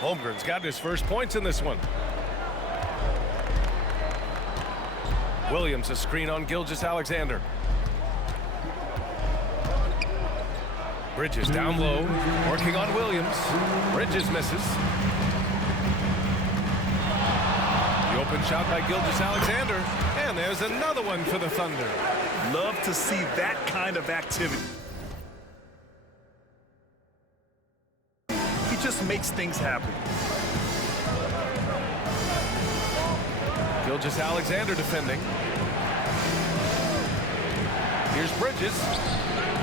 Holmgren's got his first points in this one. Williams a screen on Gilgeous-Alexander. Bridges down low, working on Williams. Bridges misses. The open shot by Gilgeous-Alexander, and there's another one for the Thunder. Love to see that kind of activity. He just makes things happen. Gilgeous-Alexander defending. Here's Bridges.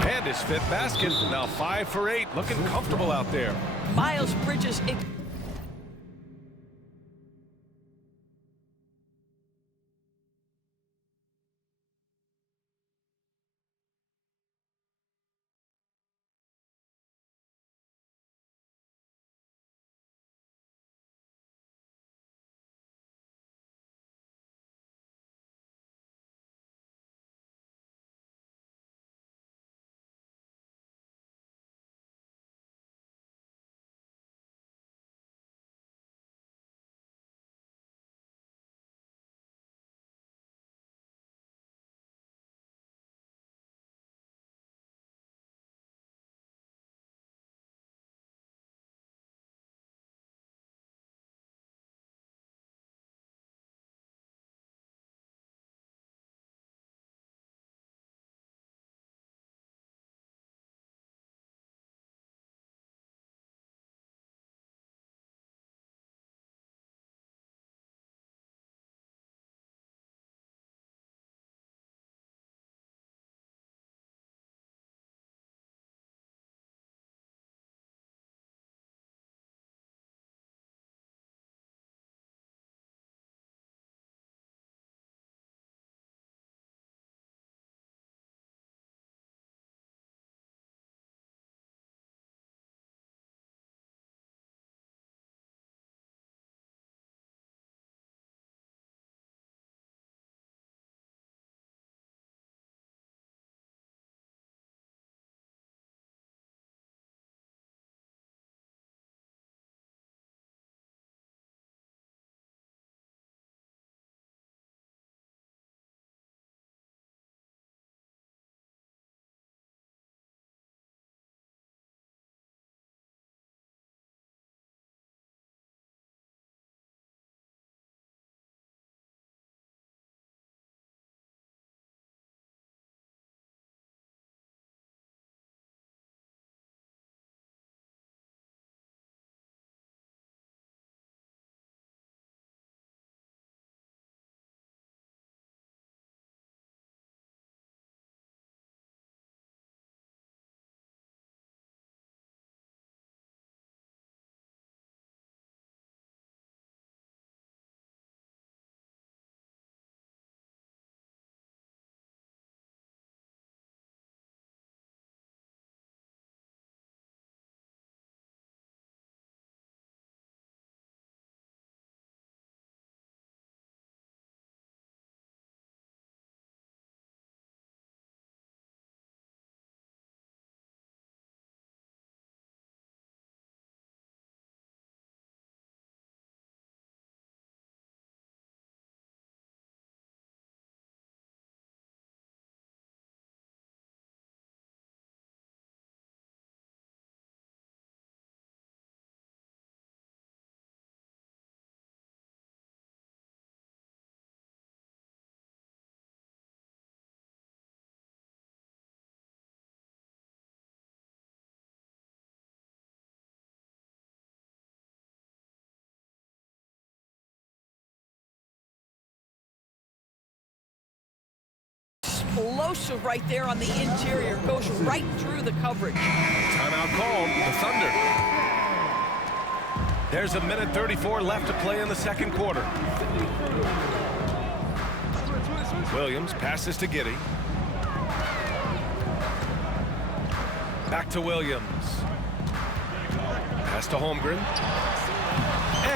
And his fifth basket. Now 5 for 8. Looking comfortable out there. Miles Bridges. Explosive right there on the interior. Goes right through the coverage. Timeout called. The Thunder. There's 1:34 left to play in the second quarter. Williams passes to Giddey. Back to Williams. Pass to Holmgren.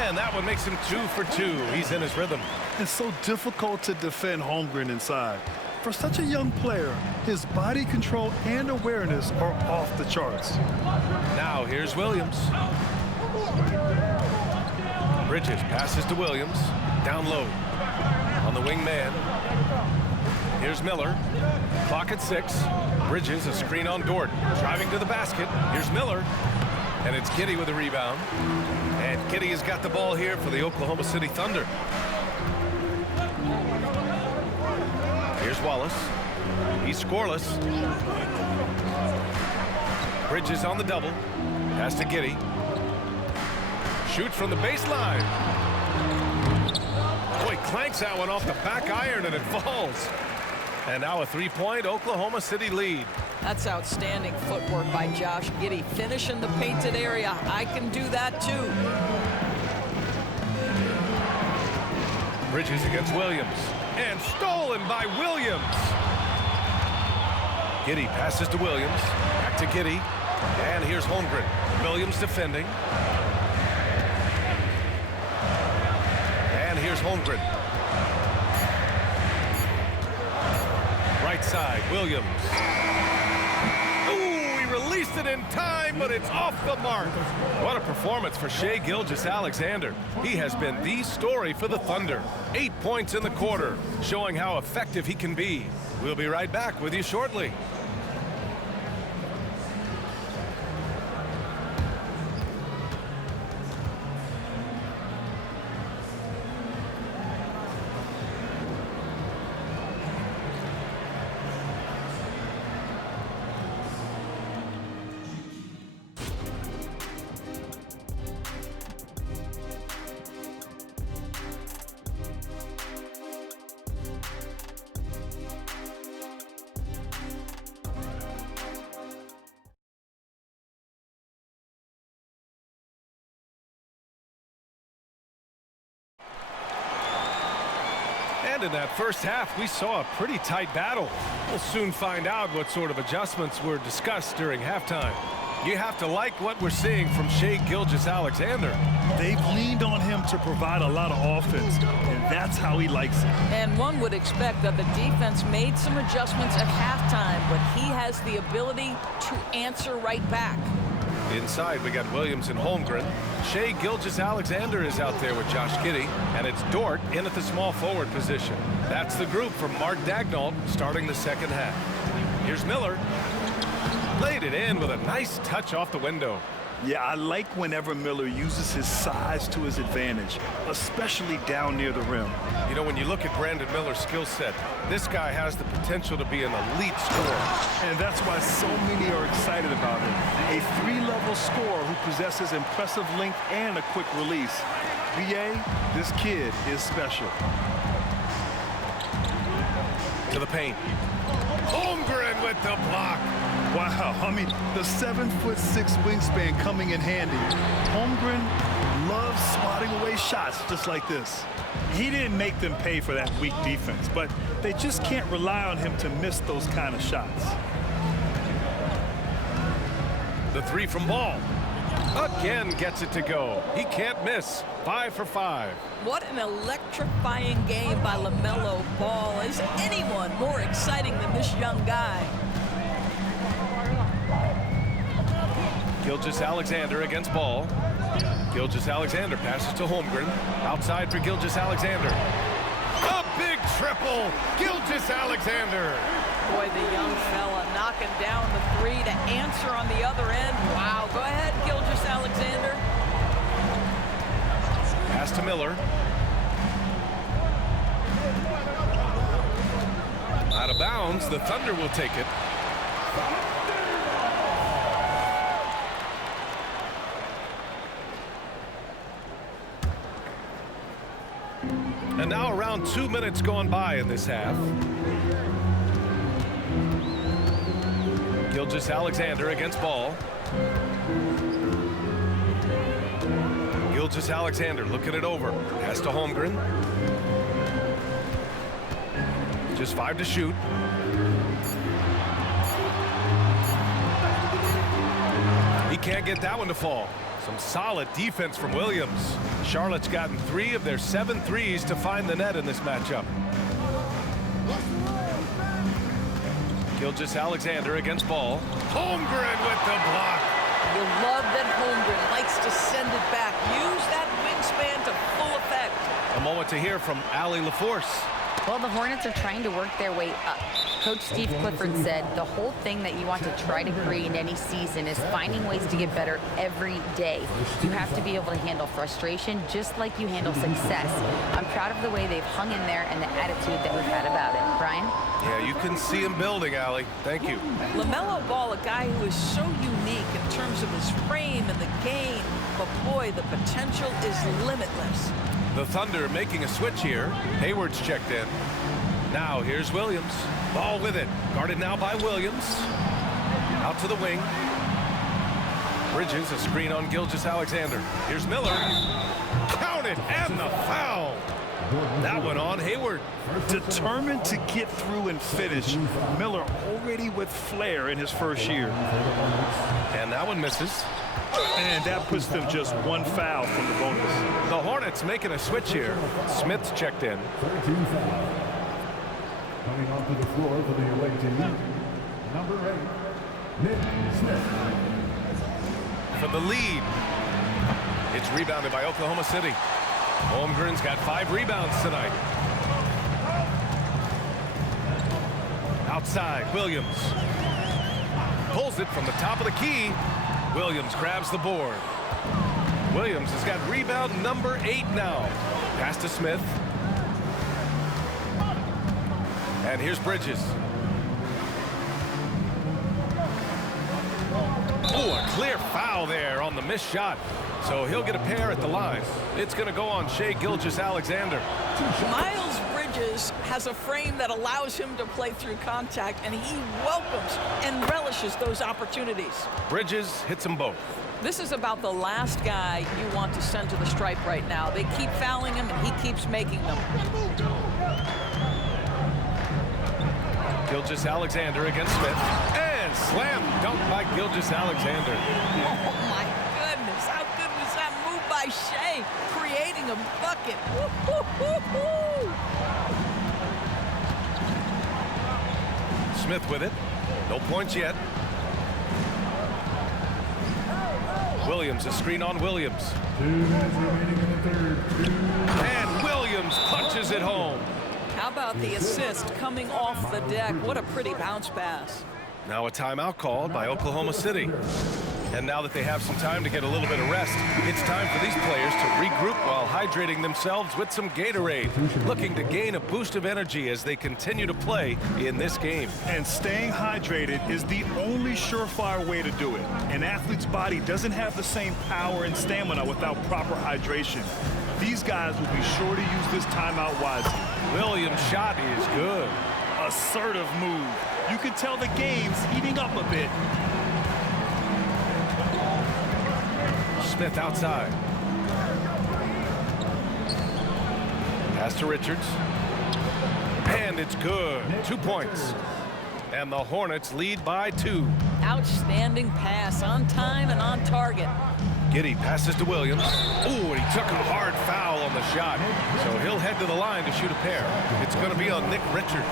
And that one makes him 2 for 2. He's in his rhythm. It's so difficult to defend Holmgren inside. For such a young player, his body control and awareness are off the charts. Now here's Williams. Bridges passes to Williams. Down low. On the wing man. Here's Miller. Clock at 6. Bridges, a screen on Dort. Driving to the basket. Here's Miller. And it's Giddey with a rebound. And Giddey has got the ball here for the Oklahoma City Thunder. Here's Wallace. He's scoreless. Bridges on the double. Pass to Giddey. Shoots from the baseline. Boy, clanks that one off the back iron and it falls. And now a three-point Oklahoma City lead. That's outstanding footwork by Josh Giddey. Finish in the painted area. I can do that too. Bridges against Williams. And stolen by Williams. Giddey passes to Williams. Back to Giddey. And here's Holmgren. Williams defending. And here's Holmgren. Right side, Williams. Ooh, he released it in time, but it's off the mark. What a performance for Shai Gilgeous-Alexander. He has been the story for the Thunder. 8 points in the quarter, showing how effective he can be. We'll be right back with you shortly. And in that first half, we saw a pretty tight battle. We'll soon find out what sort of adjustments were discussed during halftime. You have to like what we're seeing from Shai Gilgeous-Alexander. They've leaned on him to provide a lot of offense, and that's how he likes it. And one would expect that the defense made some adjustments at halftime, but he has the ability to answer right back. Inside, we got Williams and Holmgren. Shai Gilgeous-Alexander is out there with Josh Giddey, and it's Dort in at the small forward position. That's the group from Mark Daigneault starting the second half. Here's Miller. Laid it in with a nice touch off the window. Yeah, I like whenever Miller uses his size to his advantage, especially down near the rim. You know, when you look at Brandon Miller's skill set, this guy has the potential to be an elite scorer. And that's why so many are excited about him. A three-level scorer who possesses impressive length and a quick release. BA, this kid is special. To the paint. Holmgren with the block. Wow, I mean, the 7'6" wingspan coming in handy. Holmgren loves swatting away shots just like this. He didn't make them pay for that weak defense, but they just can't rely on him to miss those kind of shots. The three from Ball. Again gets it to go. He can't miss. 5 for 5. What an electrifying game by LaMelo Ball. Is anyone more exciting than this young guy? Gilgeous-Alexander against Ball. Gilgeous-Alexander passes to Holmgren. Outside for Gilgeous-Alexander. A big triple. Gilgeous-Alexander. Boy, the young fella knocking down the three to answer on the other end. Wow, go ahead, Gilgeous-Alexander. Pass to Miller. Out of bounds, the Thunder will take it. And now around 2 minutes gone by in this half. Gilgeous-Alexander against Ball. Gilgeous-Alexander looking it over. Pass to Holmgren. Just 5 to shoot. He can't get that one to fall. Some solid defense from Williams. Charlotte's gotten 3 of their 7 threes to find the net in this matchup. Gilgeous-Alexander against Ball. Holmgren with the block. You love that Holmgren likes to send it back. Use that wingspan to A moment to hear from Allie LaForce. Well, the Hornets are trying to work their way up. Coach Steve Clifford said the whole thing that you want to try to create in any season is finding ways to get better every day. You have to be able to handle frustration just like you handle success. I'm proud of the way they've hung in there and the attitude that we've had about it. Brian? Yeah, you can see him building, Allie. Thank you. LaMelo Ball, a guy who is so unique in terms of his frame and the game, but boy, the potential is limitless. The Thunder making a switch here. Hayward's checked in. Now here's Williams. Ball with it. Guarded now by Williams. Out to the wing. Bridges, a screen on Gilgeous-Alexander. Here's Miller. Counted, and the foul. That one on Hayward. Determined to get through and finish. Miller already with flair in his first year. And that one misses. And that puts them just one foul from the bonus. The Hornets making a switch here. Smith's checked in. 13 fouls. Coming onto the floor for the away team, number 8, Nick Smith. For the lead. It's rebounded by Oklahoma City. Holmgren's got 5 rebounds tonight. Outside, Williams. Pulls it from the top of the key. Williams grabs the board. Williams has got rebound number 8 now. Pass to Smith. And here's Bridges. Oh, a clear foul there on the missed shot. So he'll get a pair at the line. It's going to go on Shai Gilgeous-Alexander. Miles Bridges has a frame that allows him to play through contact, and he welcomes and relishes those opportunities. Bridges hits them both. This is about the last guy you want to send to the stripe right now. They keep fouling him, and he keeps making them. Gilgeous-Alexander against Smith. And slam dunk by Gilgeous-Alexander. Oh, my goodness. How good was that move by Shai, creating a bucket? Woo-hoo-hoo-hoo. Smith with it. No points yet. Williams, a screen on Williams. 2 minutes remaining in the third. And Williams punches it home. How about the assist coming off the deck? What a pretty bounce pass. Now a timeout called by Oklahoma City. And now that they have some time to get a little bit of rest, it's time for these players to regroup while hydrating themselves with some Gatorade, looking to gain a boost of energy as they continue to play in this game. And staying hydrated is the only surefire way to do it. An athlete's body doesn't have the same power and stamina without proper hydration. These guys will be sure to use this timeout wisely. Williams' shot is good. Assertive move. You can tell the game's heating up a bit. Smith outside. Pass to Richards. And it's good. 2 points. And the Hornets lead by 2. Outstanding pass, on time and on target. Giddey passes to Williams. Ooh, and he took a hard foul on the shot. So he'll head to the line to shoot a pair. It's going to be on Nick Richards.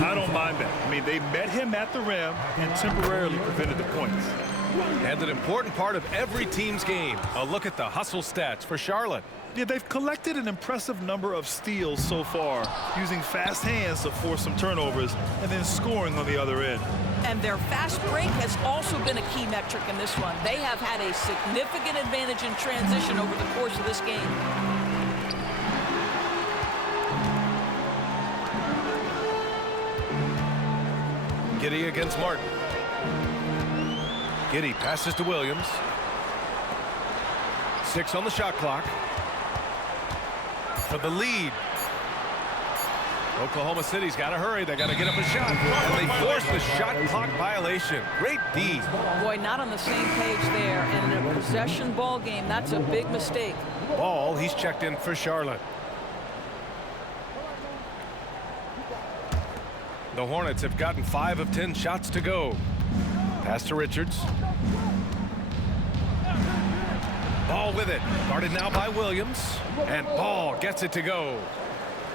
I don't mind that. I mean, they met him at the rim and temporarily prevented the points. And an important part of every team's game. A look at the hustle stats for Charlotte. Yeah, they've collected an impressive number of steals so far, using fast hands to force some turnovers and then scoring on the other end. And their fast break has also been a key metric in this one. They have had a significant advantage in transition over the course of this game. Giddey against Martin. Giddey passes to Williams. 6 on the shot clock. For the lead. Oklahoma City's got to hurry. They got to get up a shot. And they force the shot clock violation. Great D. Boy, not on the same page there. And in a possession ball game, that's a big mistake. Ball, he's checked in for Charlotte. The Hornets have gotten 5 of 10 shots to go. Pass to Richards. Ball with it. Guarded now by Williams. And Ball gets it to go.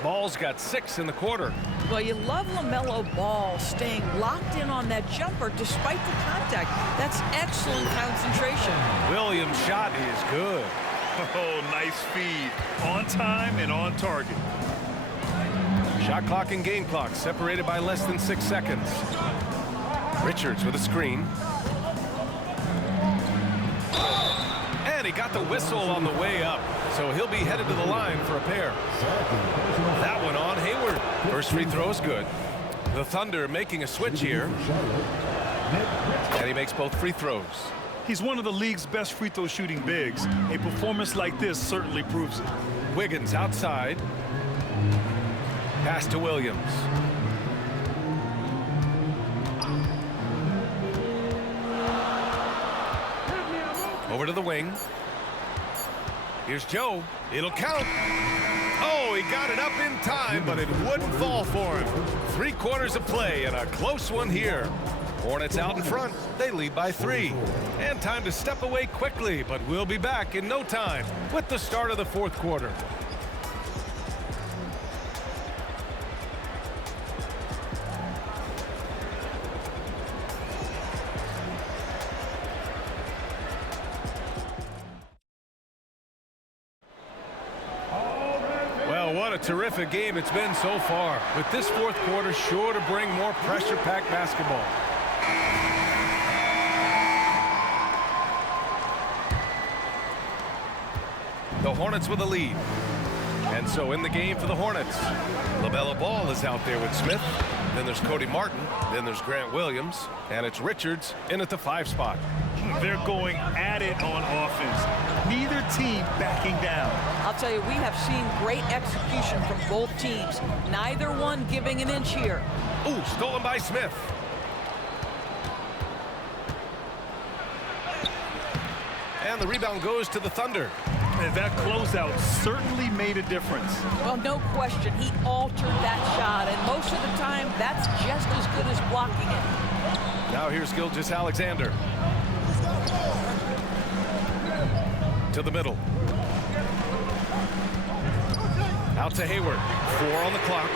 Ball's got 6 in the quarter. Well, you love LaMelo Ball staying locked in on that jumper despite the contact. That's excellent concentration. Williams' shot is good. Oh, nice feed. On time and on target. Shot clock and game clock separated by less than 6 seconds. Richards with a screen. And he got the whistle on the way up, so he'll be headed to the line for a pair. That one on Hayward. First free throw is good. The Thunder making a switch here. And he makes both free throws. He's one of the league's best free throw shooting bigs. A performance like this certainly proves it. Wiggins outside. Pass to Williams. Over to the wing. Here's Joe. It'll count. Oh, he got it up in time, but it wouldn't fall for him. 3/4 of play and a close one here. Hornets out in front. They lead by 3. And time to step away quickly, but we'll be back in no time with the start of the 4th quarter. Well, what a terrific game it's been so far, with this 4th quarter sure to bring more pressure-packed basketball. The Hornets with a lead. And so in the game for the Hornets, LaMelo Ball is out there with Smith. Then there's Cody Martin. Then there's Grant Williams. And it's Richards in at the 5 spot. They're going at it on offense. Neither team backing down. I'll tell you, we have seen great execution from both teams. Neither one giving an inch here. Ooh, stolen by Smith. And the rebound goes to the Thunder. And that closeout certainly made a difference. Well, no question, he altered that shot, and most of the time, that's just as good as blocking it. Now here's Gilgeous-Alexander. To the middle. Out to Hayward. 4 on the clock.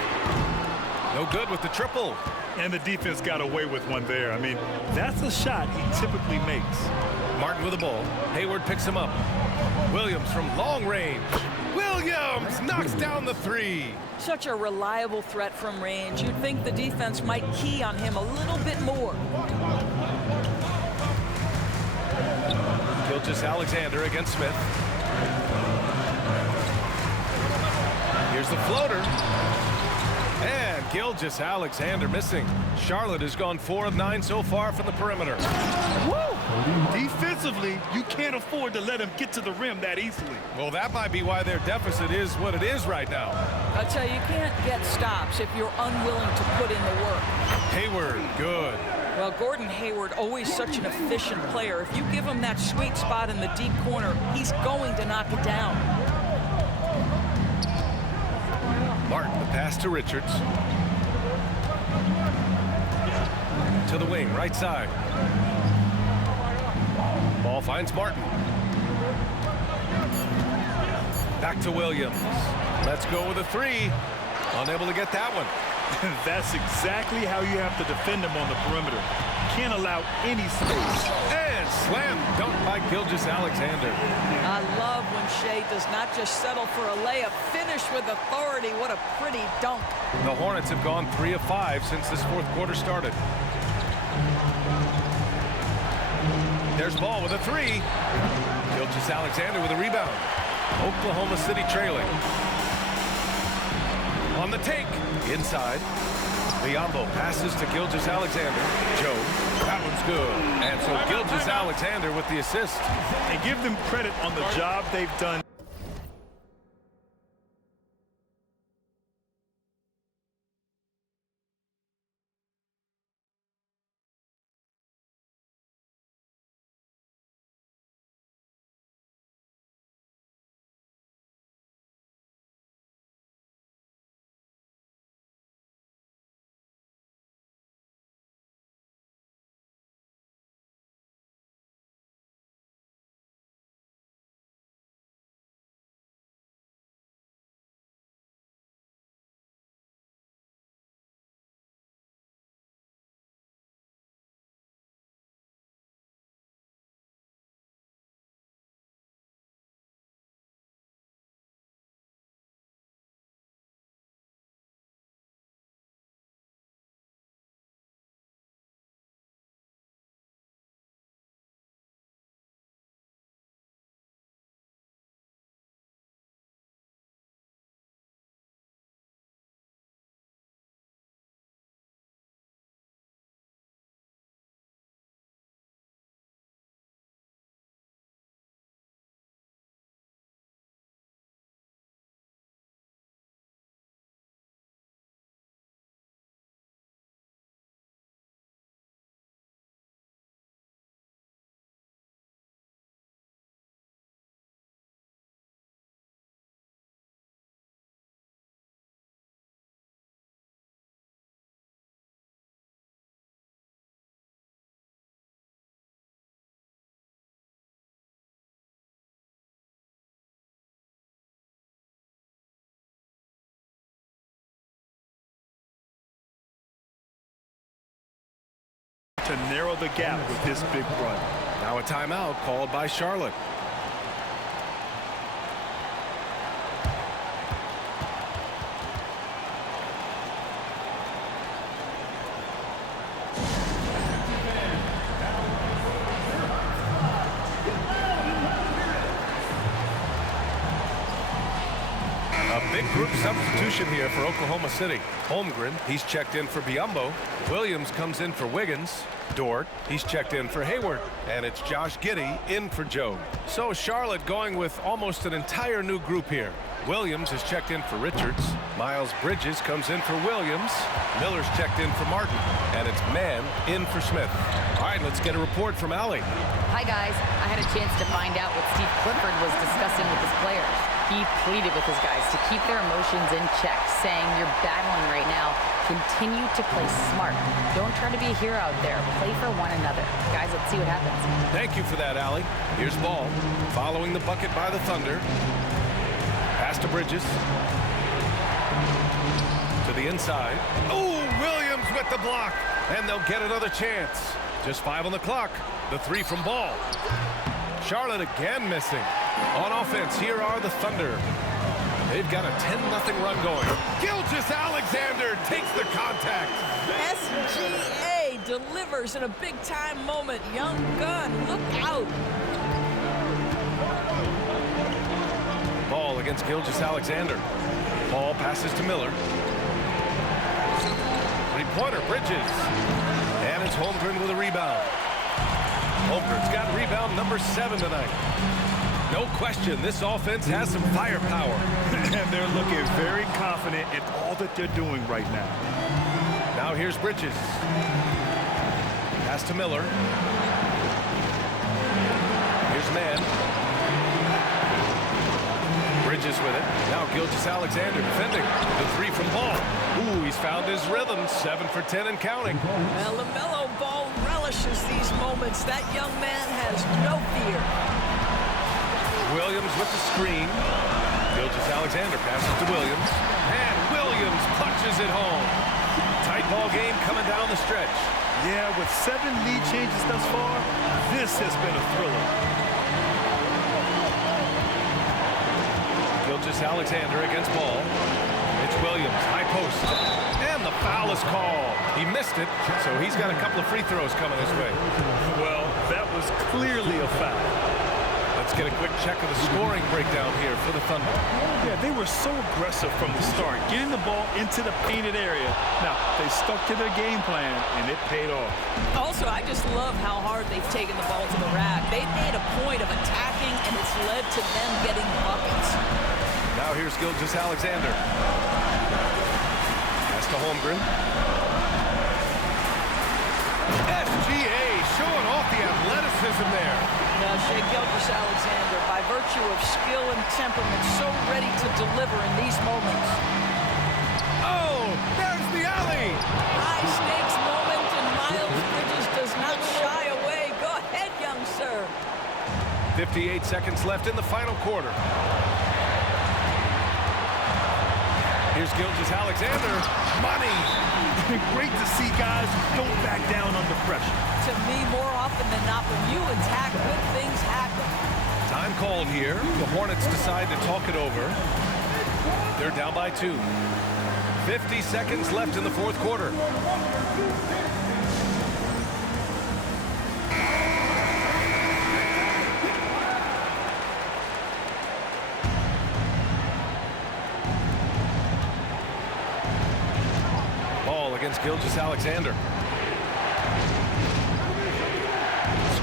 No good with the triple. And the defense got away with one there. I mean, that's a shot he typically makes. Martin with the ball. Hayward picks him up. Williams from long range. Williams knocks down the 3. Such a reliable threat from range. You'd think the defense might key on him a little bit more. Gilgeous-Alexander against Smith. Here's the floater. And Gilgeous-Alexander missing. Charlotte has gone 4 of 9 so far from the perimeter. Woo! Defensively, you can't afford to let him get to the rim that easily. Well, that might be why their deficit is what it is right now. I tell you, you can't get stops if you're unwilling to put in the work. Hayward, good. Well, Gordon Hayward, always such an efficient player. If you give him that sweet spot in the deep corner, he's going to knock it down. Martin, the pass to Richards. To the wing, right side. Ball finds Martin. Back to Williams. Let's go with a 3. Unable to get that one. That's exactly how you have to defend him on the perimeter. Can't allow any space. And slam dunk by Gilgeous-Alexander. I love when Shea does not just settle for a layup. Finish with authority. What a pretty dunk. The Hornets have gone 3 of 5 since this 4th quarter started. There's Ball with a 3. Gilgeous-Alexander with a rebound. Oklahoma City trailing. On the take. Inside. Biyombo passes to Gilgeous-Alexander. Joe. That one's good. And so Gilgeous-Alexander with the assist. And give them credit on the job they've done. narrow the gap with this big run. Now a timeout called by Charlotte. A big group substitution here for Oklahoma City. Holmgren, he's checked in for Biyombo. Williams comes in for Wiggins. Dort, he's checked in for Hayward. And it's Josh Giddey in for Joe. So Charlotte going with almost an entire new group here. Williams is checked in for Richards. Miles Bridges comes in for Williams. Miller's checked in for Martin. And it's Mann in for Smith. All right, let's get a report from Allie. Hi, guys. I had a chance to find out what Steve Clifford was discussing with his players. He pleaded with his guys to keep their emotions in check, saying, "You're battling right now. Continue to play smart. Don't try to be a hero out there. Play for one another." Guys, let's see what happens. Thank you for that, Allie. Here's Ball, following the bucket by the Thunder. Pass to Bridges. To the inside. Oh, Williams with the block. And they'll get another chance. Just 5 on the clock. The 3 from Ball. Charlotte again missing. On offense, here are the Thunder. They've got a 10-0 run going. Gilgeous-Alexander takes the contact. SGA delivers in a big-time moment. Young gun, look out. Ball against Gilgeous-Alexander. Ball passes to Miller. Three-pointer, Bridges. And it's Holmgren with a rebound. Holmgren's got rebound number 7 tonight. No question, this offense has some firepower. And they're looking very confident in all that they're doing right now. Now here's Bridges. Pass to Miller. Here's Mann. Bridges with it. Now Gilgeous-Alexander defending. The 3 from Ball. Ooh, he's found his rhythm. 7 for 10 and counting. Well, LaMelo Ball relishes these moments. That young man has no fear. Williams with the screen. Gilgeous-Alexander passes to Williams. And Williams punches it home. Tight ball game coming down the stretch. Yeah, with 7 lead changes thus far, this has been a thriller. Gilgeous-Alexander against Ball. It's Williams, high post. And the foul is called. He missed it, so he's got a couple of free throws coming his way. Well, that was clearly a foul. Let's get a quick check of the scoring breakdown here for the Thunder. Yeah, they were so aggressive from the start, getting the ball into the painted area. Now, they stuck to their game plan, and it paid off. Also, I just love how hard they've taken the ball to the rack. They've made a point of attacking, and it's led to them getting buckets. Now here's Gilgeous-Alexander. Pass to Holmgren. SGA showing off the athleticism there. Now, Shai Gilgeous-Alexander, by virtue of skill and temperament, so ready to deliver in these moments. Oh, there's the alley. High-stakes moment, and Miles Bridges does not shy away. Go ahead, young sir. 58 seconds left in the final quarter. Here's Gilgeous-Alexander. Money. Great to see guys who don't back down under pressure. To me, more often than not, when you attack, good things happen. Time called here. The Hornets decide to talk it over. They're down by 2. 50 seconds left in the fourth quarter. Ball against Gilgeous-Alexander.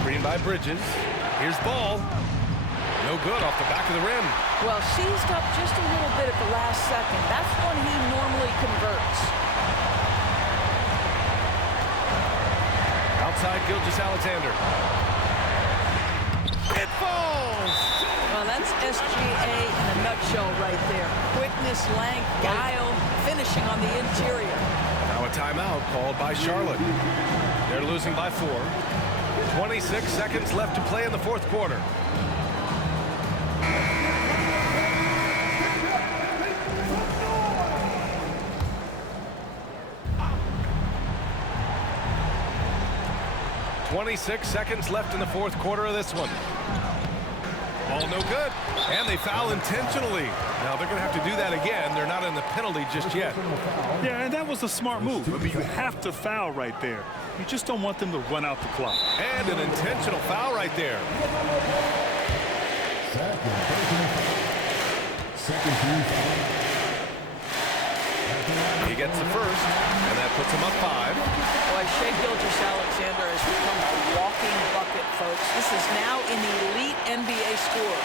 Screen by Bridges. Here's Ball. No good off the back of the rim. Well, seized up just a little bit at the last second. That's when he normally converts. Outside Gilgeous-Alexander. It falls! Well, that's SGA in a nutshell right there. Quickness, length, guile, finishing on the interior. Now a timeout called by Charlotte. They're losing by 4. 26 seconds left to play in the fourth quarter. 26 seconds left in the fourth quarter of this one. All no good. And they foul intentionally. Now they're going to have to do that again. They're not in the penalty just yet. Yeah, and that was a smart move. I mean, you have to foul right there. You just don't want them to run out the clock. And an intentional foul right there. Second team foul. He gets the first, and that puts him up 5. Boy, Shai Gilgeous-Alexander has become a walking bucket, folks. This is now an elite NBA scorer.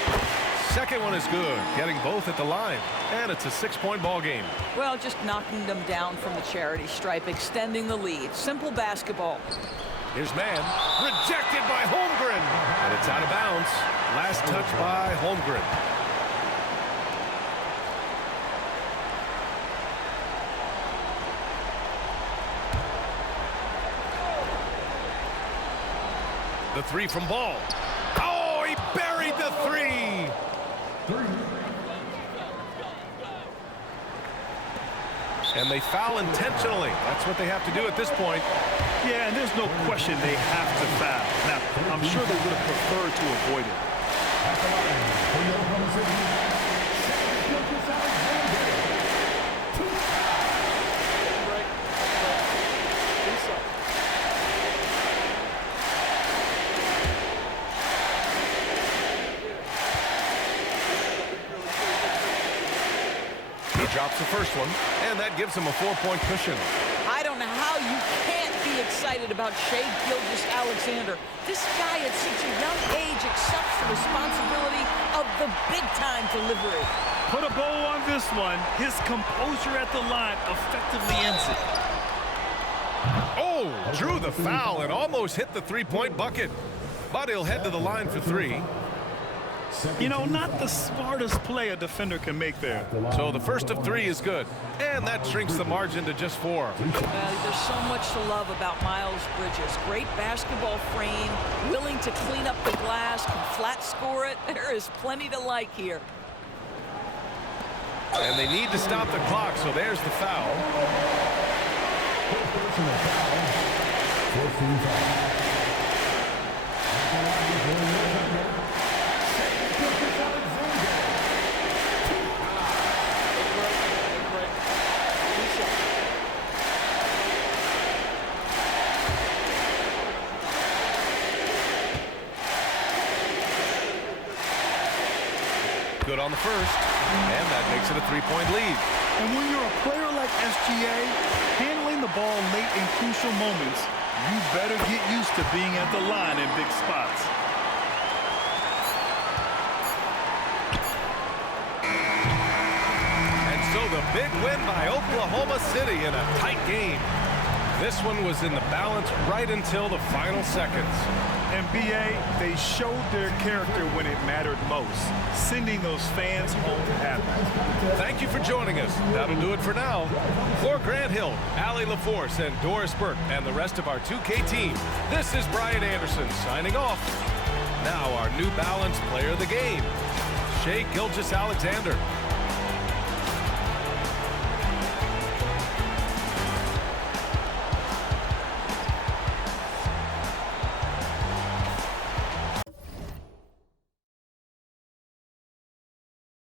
Second one is good, getting both at the line. And it's a 6-point ball game. Well, just knocking them down from the charity stripe, extending the lead. Simple basketball. Here's man, rejected by Holmgren. And it's out of bounds. Last touch by Holmgren. The three from Ball. Oh, he buried the three. And they foul intentionally. That's what they have to do at this point. Yeah, and there's no question they have to foul. Now, I'm sure they would have preferred to avoid it. Drops the first one, and that gives him a 4-point cushion. I don't know how you can't be excited about Shai Gilgeous-Alexander. This guy at such a young age accepts the responsibility of the big-time delivery. Put a bow on this one. His composure at the line effectively ends it. Oh, drew the foul and almost hit the 3-point bucket. But he'll head to the line for 3. You know, not the smartest play a defender can make there. So the first of 3 is good. And that shrinks the margin to just 4. There's so much to love about Miles Bridges. Great basketball frame, willing to clean up the glass, can flat score it. There is plenty to like here. And they need to stop the clock, so there's the foul. Good on the first, and that makes it a 3-point lead. And when you're a player like SGA, handling the ball late in crucial moments, you better get used to being at the line in big spots. And so the big win by Oklahoma City in a tight game. This one was in the balance right until the final seconds. And BA, they showed their character when it mattered most, sending those fans home happy. Thank you for joining us. That'll do it for now. For Grant Hill, Allie LaForce, and Doris Burke, and the rest of our 2K team, this is Brian Anderson signing off. Now our New Balance player of the game, Shai Gilgeous-Alexander.